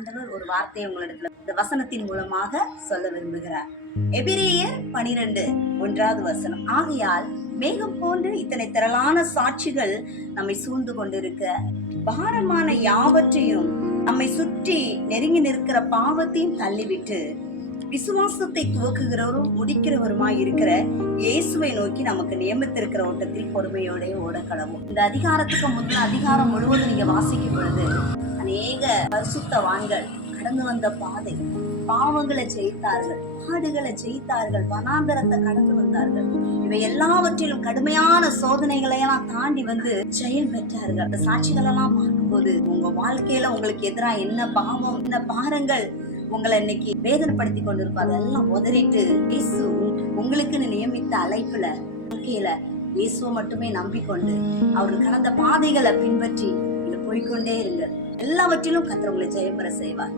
ஆண்டவர் ஒரு வார்த்தையை உங்களிடத்துல இந்த வசனத்தின் மூலமாக சொல்ல விரும்புகிறார். எபிரேயர் பனிரெண்டு ஒன்றாவது வசனம். ஆகையால் மேகம் போன்று இத்தனை திரளான சாட்சிகள் நம்மை சூழ்ந்து கொண்டிருக்க பாரமான யாவற்றையும் நம்மை சுற்றி நெருங்கி நிற்கிற பாவத்தையும் தள்ளிவிட்டு விசுவாசத்தை துவக்குகிறவரும் முடிக்கிறவருமாய் இருக்கிற இயேசுவை நோக்கி நமக்கு நியமித்திருக்கிற ஓட்டத்தில் பொறுமையோட ஓட கடவும் இந்த அதிகாரத்துக்கு முந்தின அதிகாரம் முழுவதும் நீங்க வாசிக்கும் பொழுது அநேக பரிசுத்தவான்கள் கடந்து வந்த பாதை. பாவங்களை ஜெயித்தார்கள் பாடுகளை ஜெயித்தார்கள் வனாந்தரத்தை கடந்து வந்தார்கள். இவை எல்லாவற்றிலும் கடுமையான சோதனைகளை எல்லாம் தாண்டி வந்து ஜெயம் பெற்றார்கள். அந்த சாட்சிகள் எல்லாம் பார்க்கும்போது உங்க வாழ்க்கையில உங்களுக்கு எதிராக என்ன பாவம் என்ன பாரங்கள் உங்களை இன்னைக்கு வேதனைப்படுத்தி கொண்டிருப்போம் அதெல்லாம் உதறிட்டு இயேசு உங்களுக்குன்னு நியமித்த அழைப்புல வாழ்க்கையில இயேசுவை மட்டுமே நம்பிக்கொண்டு அவர் கடந்த பாதைகளை பின்பற்றி நீங்க போய்க்கொண்டே இருங்கள். எல்லாவற்றிலும் கத்தர் உங்களை ஜெயம் செய்வார்.